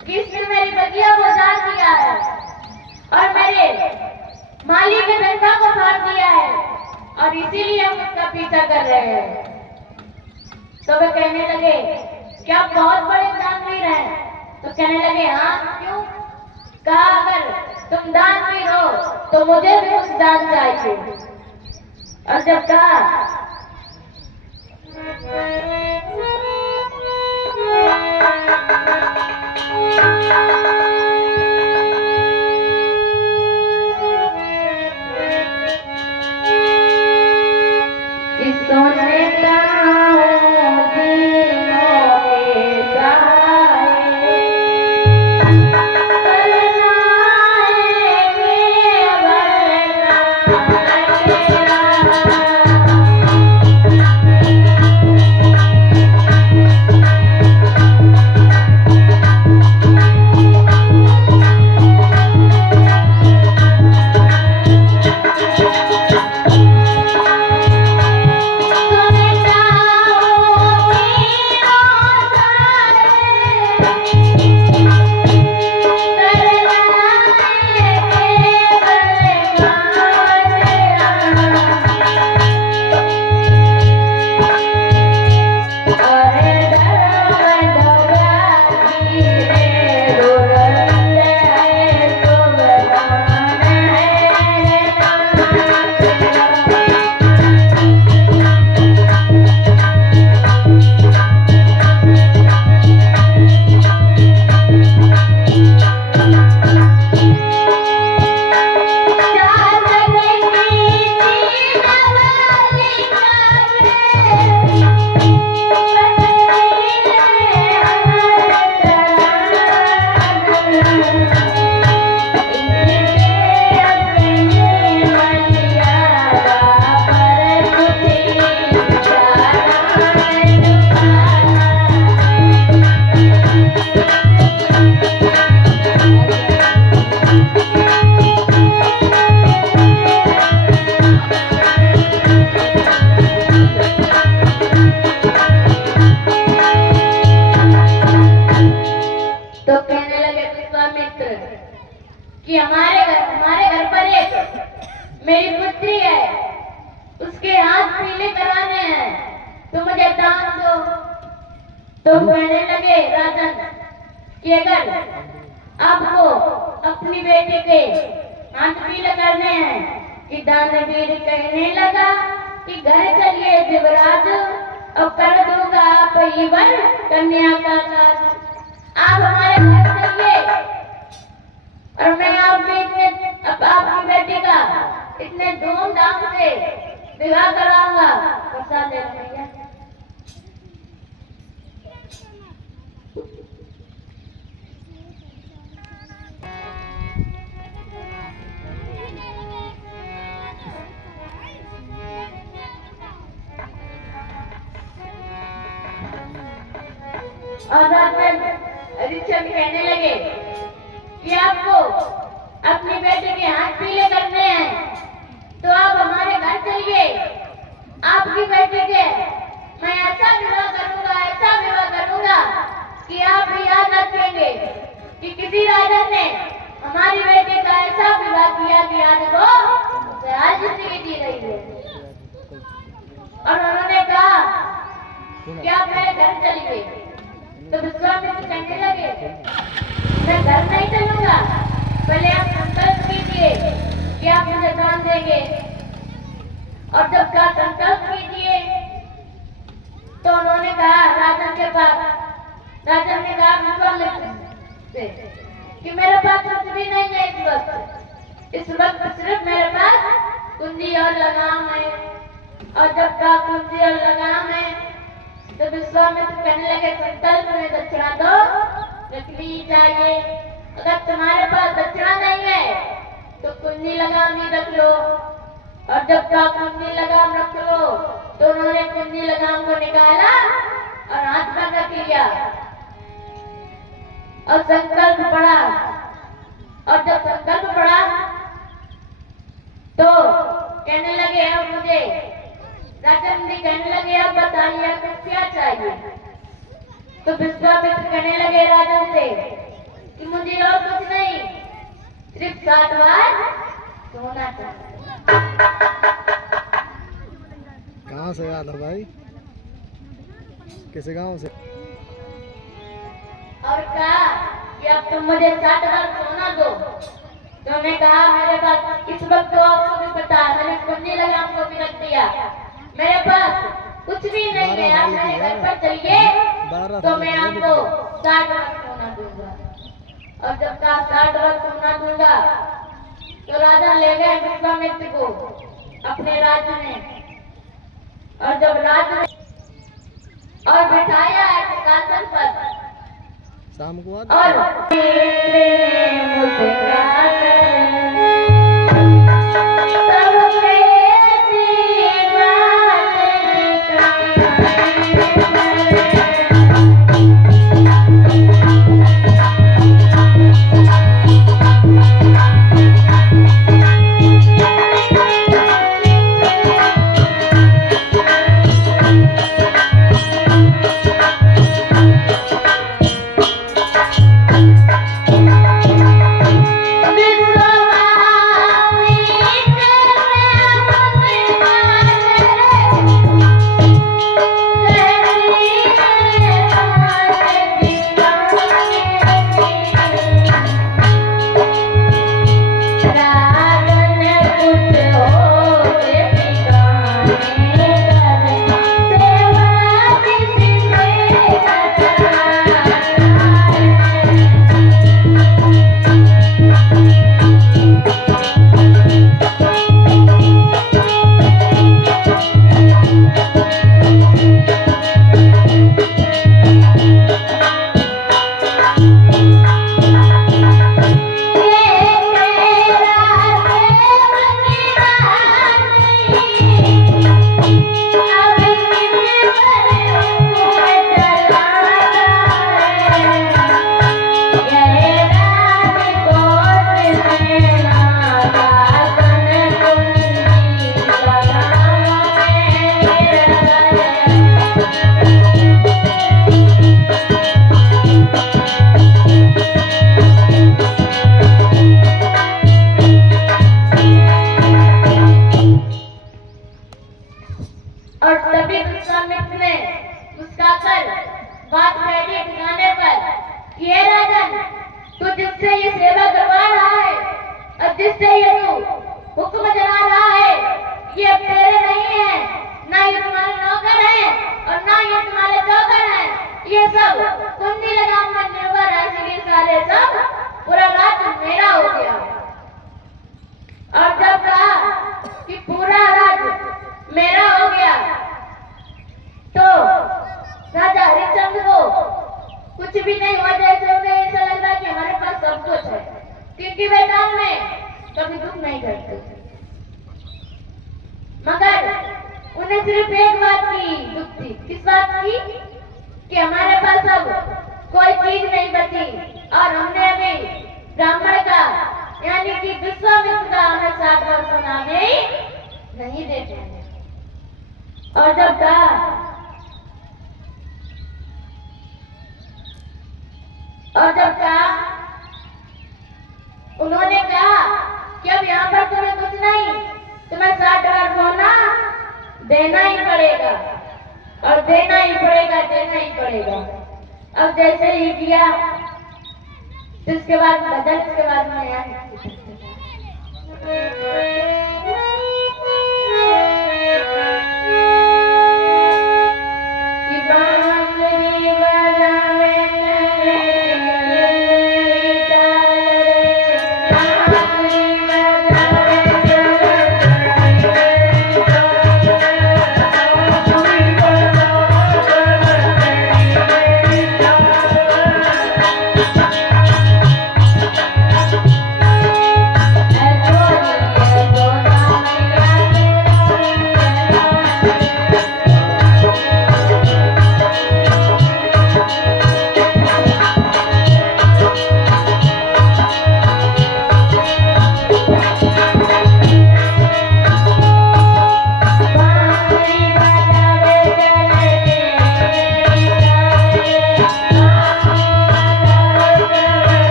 किसने मेरी बगिया को उजाड़ दिया है और मेरे माली के डंडा को फाड़ दिया है और इसीलिए हम उसका पीछा कर रहे हैं। तो वे कहने लगे क्या बहुत बड़े दानवीर हैं? तो कहने लगे हाँ, क्यों? कहा अगर तुम दानवीर हो तो मुझे भी कुछ दान चाहिए। और जब कहा सोने का कि हमारे घर पर एक मेरी पुत्री है, उसके हाथ पीले कराने हैं, तो मुझे दान दो। तो कहने लगे राजन कि अगर आपको अपनी बेटी के हाथ पीले करने हैं कि दानवीर कहने लगा कि घर चलिए देवराज, अब कर दूंगा आप जीवन कन्या का काज। आप हमारे घर चलिए और मैं आपकी बेटी का इतने धूमधाम से विवाह कराऊंगा। प्रसाद ले भैया। और ऋषभ कहने लगे कि आपको अपनी बेटे के हाथ पीले करने हैं तो आप हमारे घर चलिए, आपकी बेटी के मैं ऐसा विवाह करूंगा कि आप भी याद रखेंगे कि किसी राजा ने हमारी बेटी का ऐसा विवाह किया कि आज वो राजनीति जी रही है। और उन्होंने कहा कि आप मेरे घर चलिए। तो विश्वामित्र कहने लगे मैं घर नहीं चलूंगा, पहले आप संकल्प कीजिए कि आप मुझे दान देंगे। और जब का संकल्प कीजिए तो उन्होंने कहा राजन के पास, राजन ने कहा विश्वामित्र से कि मेरे पास कुछ भी नहीं है इस वक्त सिर्फ मेरे पास कुंजी और लगाम है। और जब का कुंजी और लगाम है तो विश्वामित्र कहने लगे संकल्प में दक्षिणा दो रखनी चाहिए। अगर तुम्हारे पास दक्षिणा नहीं है तो कुंजी लगाम ही रख लो। और जब का कुंजी लगाम रख लो तो उन्होंने कुंजी लगाम को निकाला और हाथ पर रख लिया और संकल्प पढ़ा। और जब संकल्प पढ़ा तो कहने लगे अब मुझे राजन जी कहने लगे अब बताइए आपको क्या चाहिए। तो विश्वामित्र कहने लगे राजन से कि मुझे और कुछ नहीं, सिर्फ 60 बार सोना चाहिए। कहाँ से आया था भाई? किस गांव से? और कहा कि अब तुम मुझे 60 बार सोना दो। तो मैं कहा मेरे पास इस वक्त तो आपको भी पता है, मैंने कुंजी लगाम को भी रख दिया, मेरे पास कुछ भी नहीं है। आप मेरे घर पर चलिए तो मैं आपको 60 बार सोना दूंगा। और जब कहा 60 बार सोना दूंगा तो राजा ले गए विश्वामित्र को अपने राज्य में। और जब राज्य में और बिठाया है सिंहासन पर, शाम को और तभी विश्वामित्र ने मुस्कुराकर बात बैठी ठिकाने पर, ये राजन, तू जिससे ये सेवा करवा रहा है और जिससे ये तू हुक्म चला रहा है, ये अब तेरे नहीं है, ना ये तुम्हारे नौकर है और ना ये तुम्हारे चौकर है। ये सब कुंजी लगाम पर निर्भर है, इसलिए सारे सब पूरा राज्य मेरा हो गया। और जब कहा कि पूरा राज्य मेरा हो गया तो राजा हरिश्चंद्र को कुछ भी नहीं हुआ, जैसे उन्हें ऐसा लग रहा कि हमारे पास सब कुछ है, क्योंकि वे काम में कभी दुख नहीं करते। मगर उन्हें सिर्फ एक बात की दुख थी। किस बात की? कि हमारे पास अब कोई चीज नहीं बची और हमने अभी ब्राह्मण का यानी कि विश्वामित्र का हमें 60 बार सोना नहीं देते। और जब कहा उन्होंने कहा कि अब यहाँ पर तुम्हें कुछ नहीं, तुम्हें 60 बार सोना देना ही पड़ेगा और देना ही पड़ेगा। अब जैसे ही किया तो इसके बाद में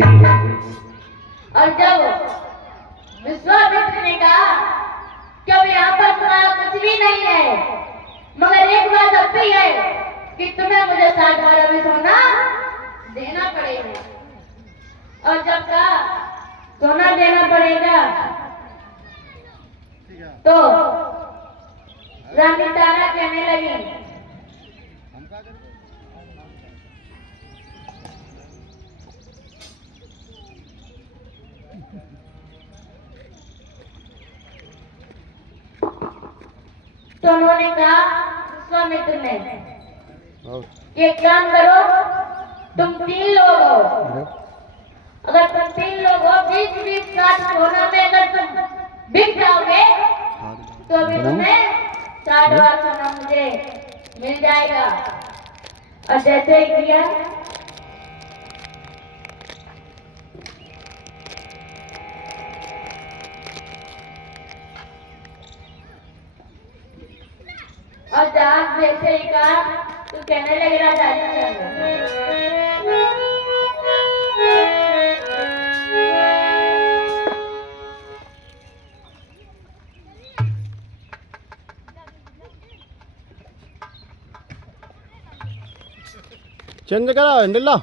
और जब विश्वामित्र ने कहा कि अब यहाँ पर तुम्हारा कुछ भी नहीं है, मगर एक बात अब भी है कि तुम्हें मुझे 60 बार भी सोना देना पड़ेगा। और जब कहा सोना देना पड़ेगा तो रानी तारा कहने लगी तो उन्होंने कहा विश्वामित्र ने कि एक काम करो, तुम 3 लोग हो, अगर तुम 3 लोग हो 20-20 साल सोना में अगर तुम बिक जाओगे तो अभी तुम्हें 60 बार सोना मुझे मिल जाएगा। और जैसे ही किया और जहाज जैसे ही कहा तो कहने लगे राजा चेंज करा हैंडल ला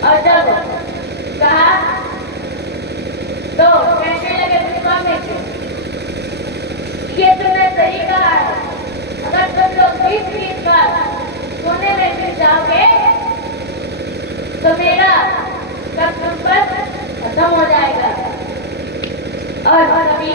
और जब कहा तो कहने लगे विश्वामित्र ये तुमने सही कहा है, अगर तुम लोग 20-20 बार सोने में गिर जाओगे तो मेरा सब संपत्त खत्म हो जाएगा। और कभी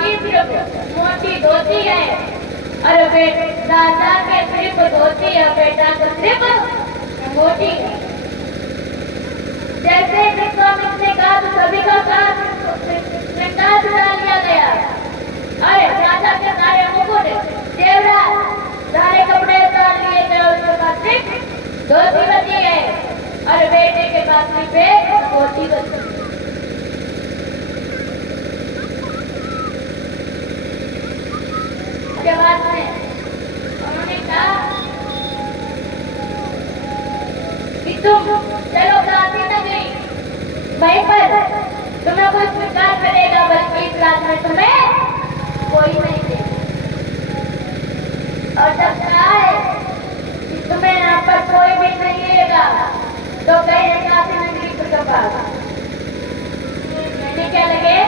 की सिर्फ मोटी धोती है और दादा के सिर्फ धोती है, बेटा को सिर्फ मोटी है। जैसे विश्वामित्र ने कहा तो सभी का साथ डाल लिया गया। अरे राजा के सारे मुकुट देवराज सारे कपड़े उतार लिए गए, उसके पास सिर्फ धोती बची है और बेटे के पास सिर्फ एक धोती बची। उसके बाद में उन्होंने कहा कि तुम चलो क्रांति नगरी, वहीं पर तुम्हें कोई स्वीकार करेगा, बल्कि इस रात में तुम्हें कोई नहीं देगा। और जब कहा है कि तुम्हें यहाँ पर कोई भी नहीं लेगा तो गए क्रांति नगरी के पास। मैंने क्या लगे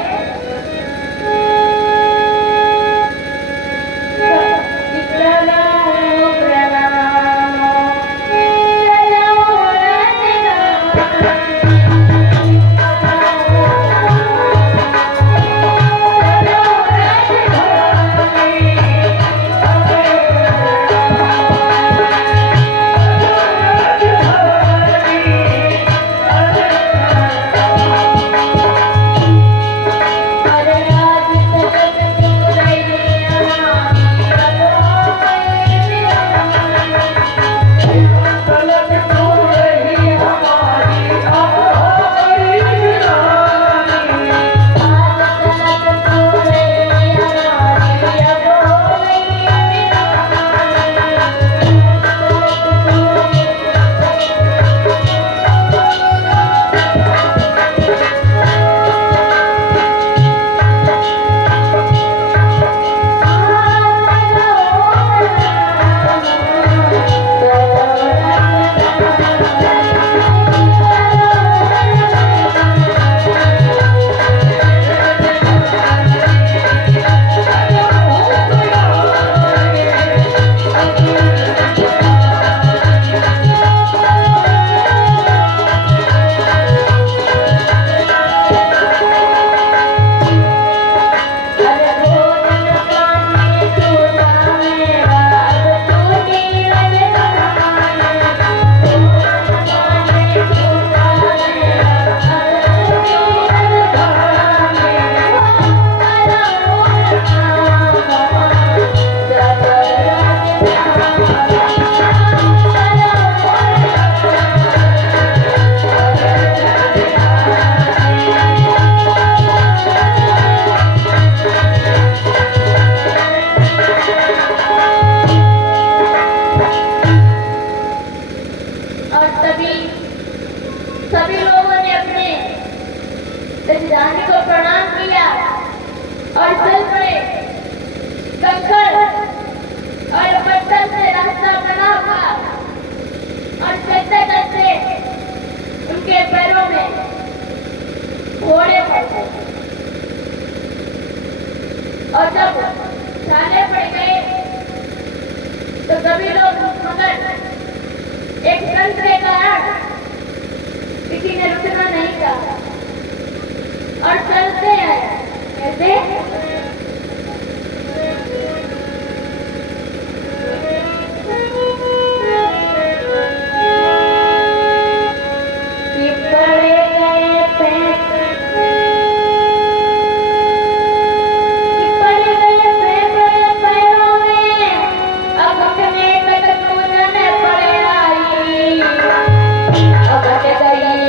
रानी को प्रणाम किया और चल पड़े। कंकड़ और पत्थर से रास्ता बना हुआ और चलते चलते उनके पैरों में घोड़े पड़ गए और जब छाले पड़ गए तो सभी लोग मगर एक संत के कारण किसी ने रुकना नहीं चाहा और चलते हैं कैसे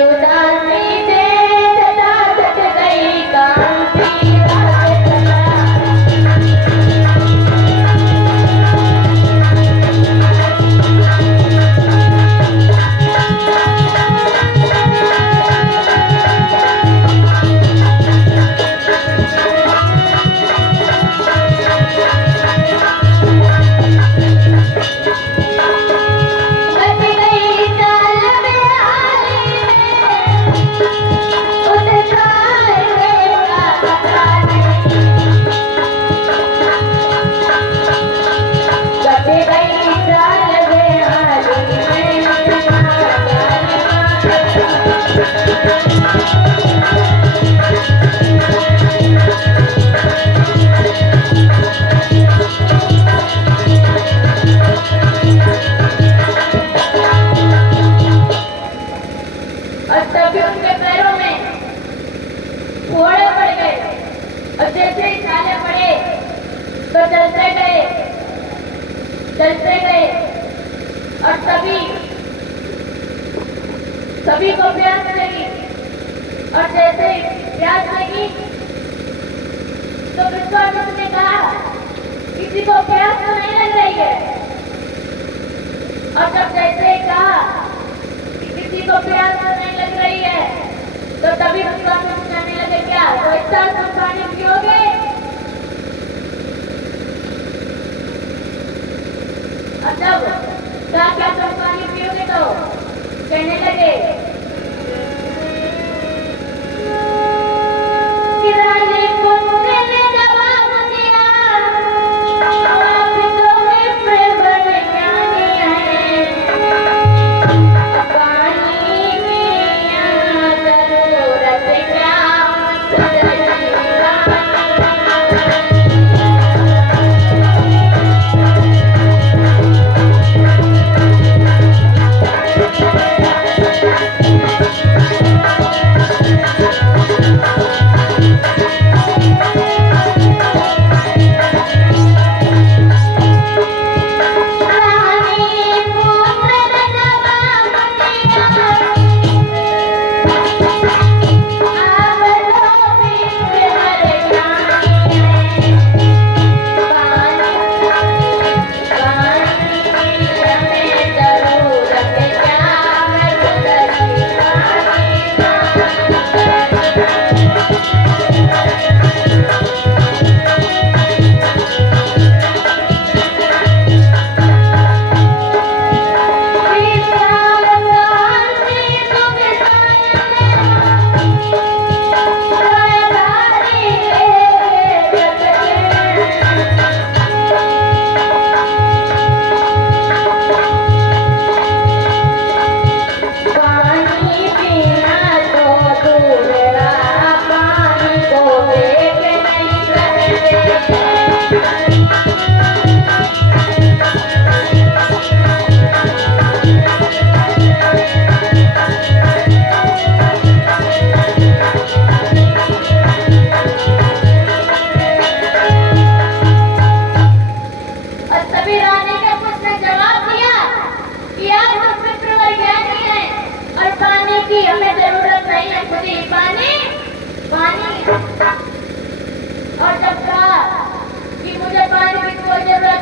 उदास सभी को प्यास लगी और जैसे प्यास लगी तो विश्वामित्र ने कहा किसी को प्यास तो नहीं लग रही है। और जब जैसे ही कहा कि किसी को प्यास तो नहीं लग रही है तो तभी विश्वामित्र कहने लगे क्या तो इतना तुम पानी पियोगे? और जब कहा क्या तुम पानी पियोगे तो कहने लगे किराने कुंडे ने जवाब दिया आप तो मित्र बड़े ज्ञानी हैं पानी पिया जरूरत क्या हमें जरूरत नहीं है खुद ही पानी और जब कहा कि मुझे पानी की कोई जरूरत